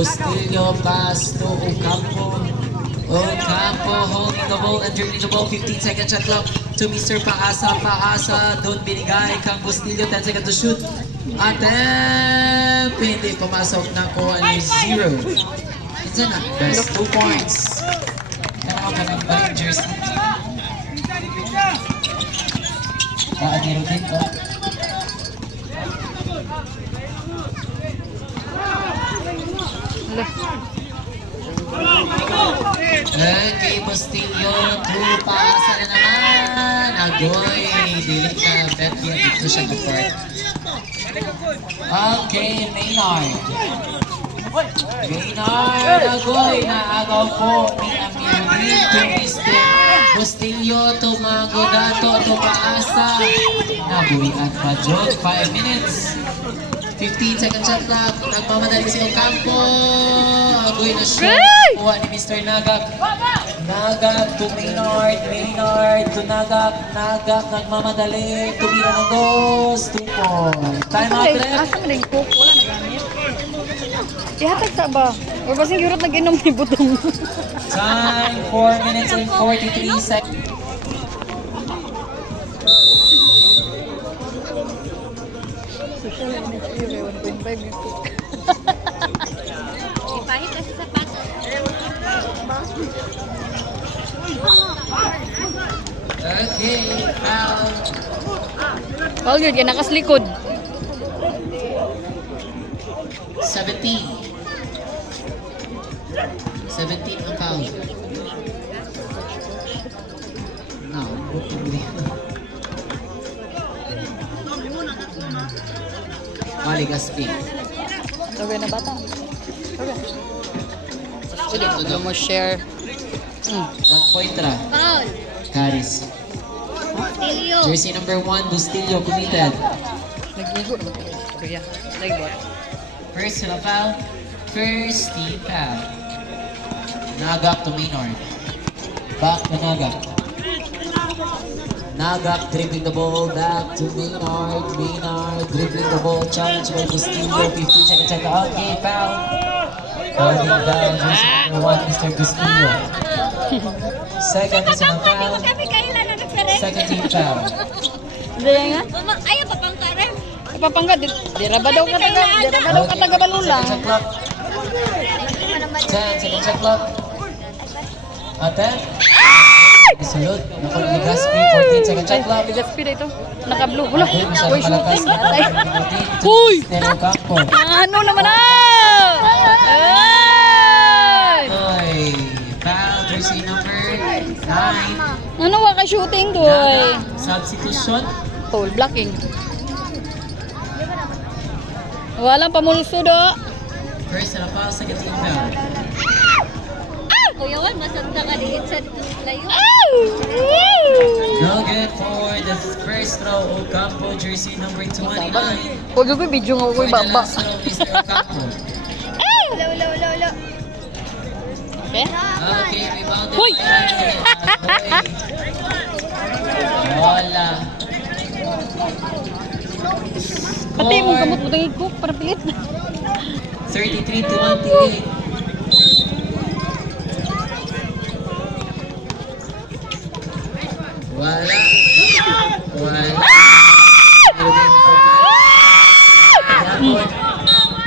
Bustillo pass to Ocampo. Ocampo holding the ball and dribbling the ball. 15 seconds shot clock to Mr. Paasa. Paasa, don't binigay kang Bustillo. 10 seconds to shoot. Attempt! Hindi pumasok na ko ang 0. It's na. Best 2 points. Kaya ka ng baling jersey. Kaagiro din ko. Okay, Bustillo, 2 paasa na naman. Agoy, dilit na bet yan. Dito siya mag-court. Okay, Maynard. Maynard, Agoy, naagaw po ni Amirin to Mr. Bustillo, tumago dato, tumaasa. Nabuhian pa, Jog, 5 minutes. 15 seconds shot clock. Nagmamadali si Ocampo. Agoy na shoot. Kuha ni Mr. Nagak. Nagak to Maynard. Maynard to Nagak. Nagak nagmamadali. Tumira ng dos. 2 points. Time out left. Asang rin cook? Wala na gamit. Ihatag sa ba? O basing yurot nag-inom ni Butong. Time 4 minutes and 43 seconds. Social media, 1.5 yung cook. Ipahit kasi sa pato. Okay, foul. Paul yun, kaya nakaslikod. 17. 17 ang foul. No, Mali Gaspi. Sabi na bata. Okay. Sige, Ano mo share? 1 point ra. Paul. Caris. Ilio. Jersey number 1, Bustillo committed. Nag-igo naman ito. Korea. Like First sila foul. First team foul. Nagak to Maynard. Back to Nagak. Nagak dribbling the ball back to Maynard. Maynard dribbling the ball. Challenge by Bustillo. 15 seconds at the okay, foul. Fouling down. Jersey number 1, Mr. Bustillo. Second is a foul. Kami kailan na nagkarem. Second team foul. Hindi nga. Ayaw pa pang karem. Papangga, dira ba daw kataga balula? 10 seconds clock. 10 seconds shot clock. Aten. Isulod. Nakon ni Gaspi. 14 seconds shot clock. Bigat speed ito. Naka-blue. Wala. Masyadong Uy, malakas. shooting. Atay. Uy! Nero Campo. Ano naman ah? Ay! Oy. Foul. Jersey number 9. Ano wa ka shooting doy? Nana. Substitution. Foul blocking. Walang pamulso do. First na foul. Second team foul. Kuya Juan, masanda ka din sa layo. No good for the first row. Ocampo. Jersey number 29. Huwag ko video nga ko For the baba. last row, Mr. Ocampo. Ulo. Okay? Okay, rebounded. Hoy! Wala. Pati mong kamot mo tang ikok para pilit. 33 to 28. Wala.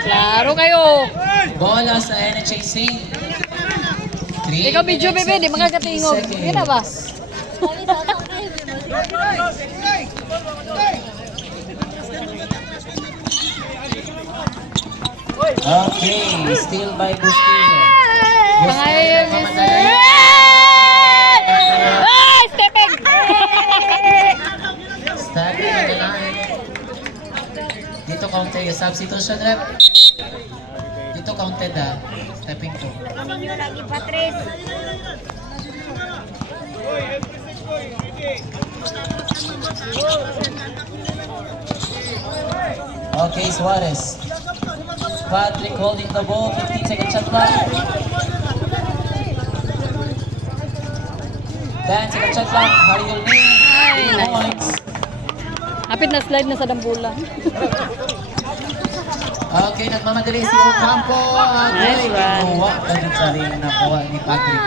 Klaro kayo. Bola sa NHA Saint. Ikaw video bebe, di makakatingog. Yan na ba? Okay, still by Bustillo. Pangayon ni Sir. Stepping! Stepping at the line. Dito counted yung substitution rep. Dito counted stepping to. Lagi Patrice. Okay, Suarez. Patrick holding the ball, 15 second shot clock. 10 second shot clock, Harry Olin, 2 points. Hapit na slide na sa dambula. Okay, nagmamadali si Ocampo. Nice Okay, one. kinuha ka dun sa ring na nakuha ni Patrick.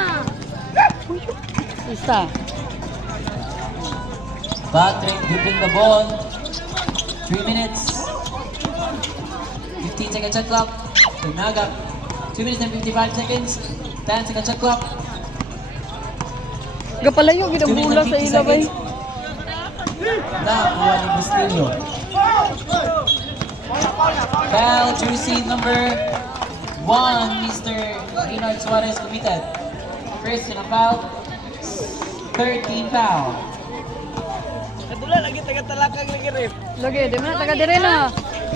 Isa. Patrick dribbling the ball. 3 minutes. 15 second shot clock. Naga. 2 minutes and 55 seconds. 10 second shot clock. Gapalayo, 2 minutes ginabula and sa 50 ilabay. seconds. Nakuha ni Bustillo. Foul, jersey number 1, Mr. Leonard Suarez committed. First in a foul. 13 foul. Lagi, di man taga dire na.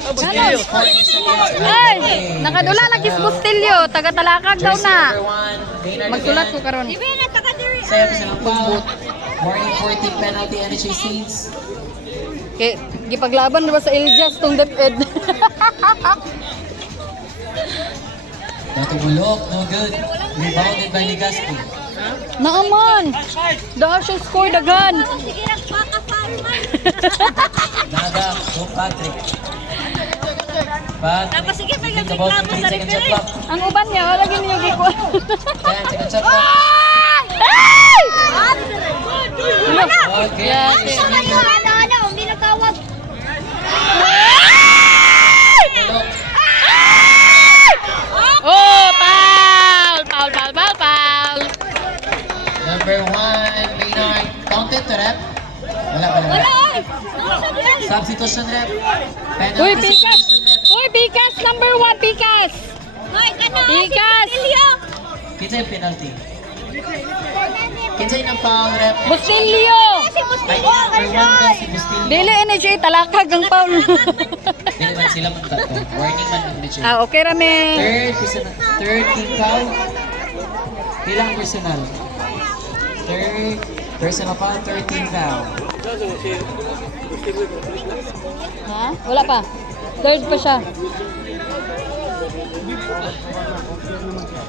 Again, 40 seconds. Ay, nakadula lagi si Bustilyo, taga Talakag daw Jersey na. number 1, Leonard Magsulat again. ko karon. Di ba na taka diri? 7 in a foul. Warning 14 penalty NHA scenes. Kay gipaglaban na ba sa Iljas tong DepEd? Natubulok, no good. Rebounded by Ligaspi. Naaman. Daw siya score dagan. Sige ra pa man. Naga, to Patrick. Patrick, Tapos sige, may dribbling the ball, reklamo 15 sa second shot referee. clock. Ang uban niya wala gyud niyo gikuha. 10 second shot clock. Ay! Okay. Yate. Ano, hindi natawag. Tulok. Oh, foul! Foul, foul, foul, foul. Number 1, Maynard. Counted to rep. Wala. Ay! Nasa diyan. Substitution rep. Uy, Penalty Pikas! substitution rep. Uy, Pikas number 1, Pikas! Hoy, kana. Pikas! Kita yung penalty. Kita yung foul rep. Bustilyo! Si Ay, number 1 ka si Bustillo. Dili NHA talakag ang foul. Dili man sila man tato. Warning man ang medyo. Ah, okay rame. Third team foul. Ilang personal? Third personal foul, 13 foul. Ha? Wala pa. Third pa siya.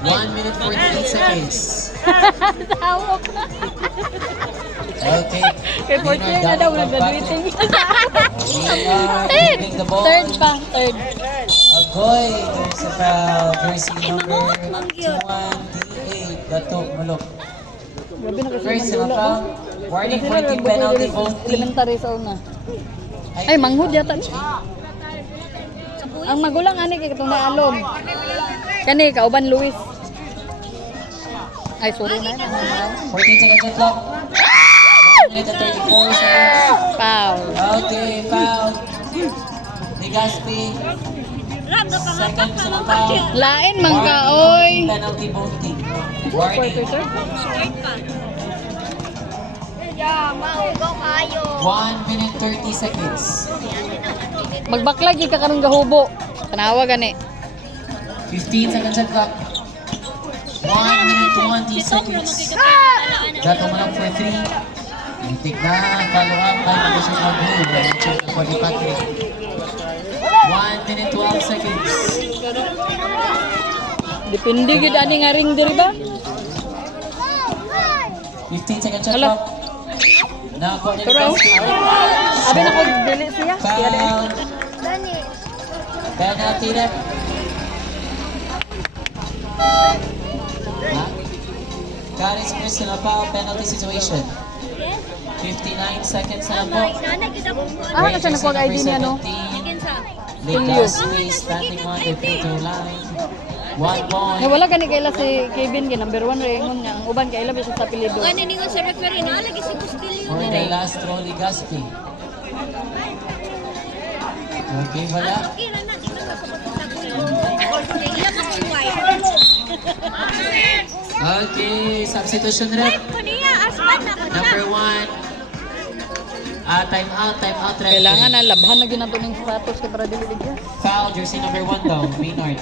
1 minute 48 seconds. Tawag. Okay. Kay Portia na daw, nag-graduating. Dribbling the ball. Third pa, third. Agoy, there's a foul. Jersey number 21, D8. Dato, Malok. Grabe na kasi First in a mandula. foul. Warning Kasi 14 nagbubuhay penalty dili sa both team. elementary sa una. Ay, manghud yata. Ang magulang ani kay katong naalom. Kani kauban Luis. Ay, sorry na. 14 seconds on clock. 1 minute and 34 seconds. Foul. Okay, foul. Ligaspi. Ram na Second personal foul. Lain man ka, oy. Penalty both team. Warning. Quarter, sir. Ya, maugaw kayo. 1 minute 30 seconds. Magbaklag ka karong gahubo. Tanawa gani. 15 seconds on clock. 1 minute 20 seconds. Dato mo lang for 3. Itik na. Follow up by Magosong Maglu. Check for the Patrick. 1 minute 12 seconds. Depende gid ani nga ring diri ba? 15 seconds on Hala. clock. Nakakuha niya Turo. Ligaspi. Abi na ko dili siya. Siya rin. Foul. Dani. Penalty rep. Ha? Carries personal foul, penalty situation. 59 seconds na po. Nana kita ko. Ah, na siya nakuha ID niya no. Ikin sa. Ligaspi standing on the free throw line. 1 Ay, point. wala gani kaila si Kevin kay number 1 ringon niya. Ang uban kay ila siya sa apelyido. Gani ningon sa referee na lagi si Bustilyo. For the last throw, Ligaspi. Okay, wala. Kira na di na sa Kaya ka kung white. Okay, substitution rep. Kaniya aspan na ko siya. Number 1. Time out rep. Kailangan na labhan na ginato ning status kay para dili ligya. Foul, jersey number 1 daw, Maynard.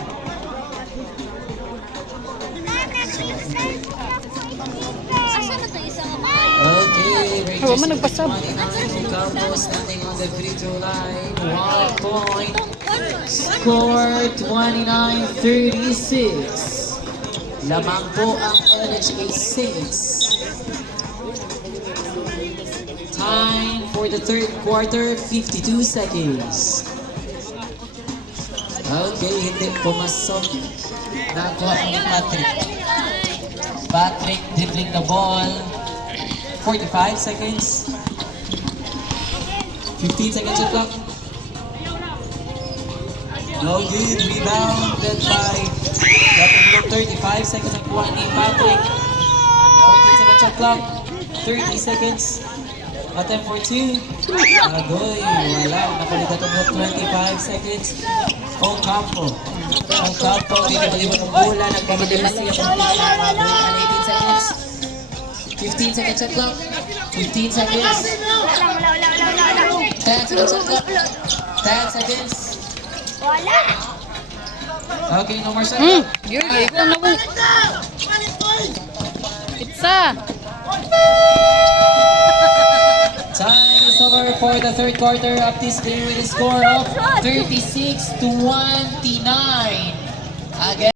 Asa na to isang Okay, Oh, man, Rangers nagpasab. 29, Campo standing on the free throw line. 1 point. Score 29-36. Lamang po ang LHA Saints. Time for the third quarter, 52 seconds. Okay, hindi pumasok. Nakuha po ni Patrick. Patrick dribbling the ball. 45 seconds. 15 seconds shot clock. No good. Rebounded by Gatong 35 seconds ang kuha ni Patrick. 14 seconds shot clock. 30 seconds. Attempt for 2. Agoy, wala. Napalitan mo 25 seconds. Ocampo. Ocampo, dinabaliwan ng bola. Nagpamadalas siya kung pinag-agoy. 18 seconds. 15 seconds shot clock. 15 seconds. 10 seconds shot clock. 10 seconds. Wala. Okay, no more shot clock. Yuri, ikaw na mo. Pizza. Time is over for the third quarter of this game with a score of 36-29. Again.